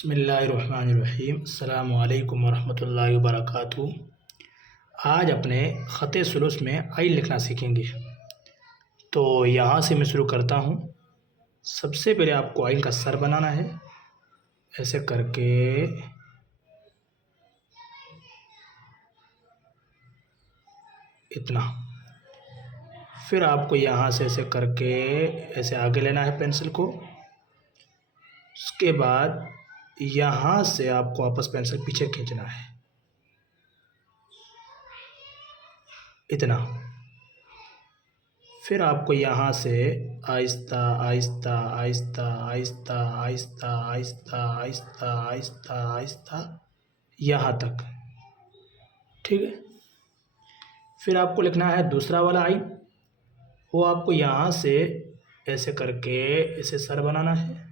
बिस्मिल्लाहिर्रहमानिर्रहीम। अस्सलामु अलैकुम वरहमतुल्लाहि वबरकातुहू। आज अपने ख़त सुलूस में आई लिखना सीखेंगे। तो यहाँ से मैं शुरू करता हूँ। सबसे पहले आपको आइन का सर बनाना है, ऐसे करके इतना। फिर आपको यहाँ से ऐसे करके ऐसे आगे लेना है पेंसिल को। उसके बाद यहाँ से आपको वापस पेंसिल पीछे खींचना है, इतना। फिर आपको यहाँ से आहिस्ता आहिस्ता आहिस्ता आहिस्ता आहिस्ता आहिस्ता आहिस्ता आहिस्ता आहिस्ता यहाँ तक, ठीक है। फिर आपको लिखना है दूसरा वाला आइन। वो आपको यहाँ से ऐसे करके ऐसे सर बनाना है,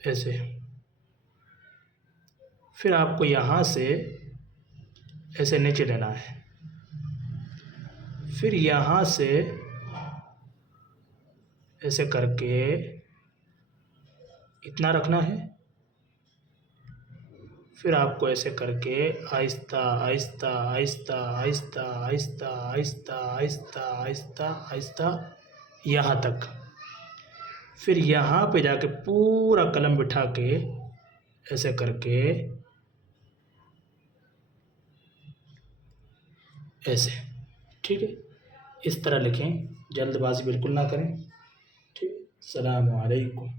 ऐसे। फिर आपको यहाँ से ऐसे नीचे लेना है। फिर यहाँ से ऐसे करके इतना रखना है। फिर आपको ऐसे करके आहिस्ता आहिस्ता आहिस्ता आहिस्ता आहिस्ता आहिस्ता आहिस्ता आहिस्ता आहिस्ता यहाँ तक। फिर यहाँ पे जाके पूरा कलम बिठा के ऐसे करके ऐसे, ठीक है। इस तरह लिखें, जल्दबाजी बिल्कुल ना करें, ठीक है। अस्सलामु अलैकुम।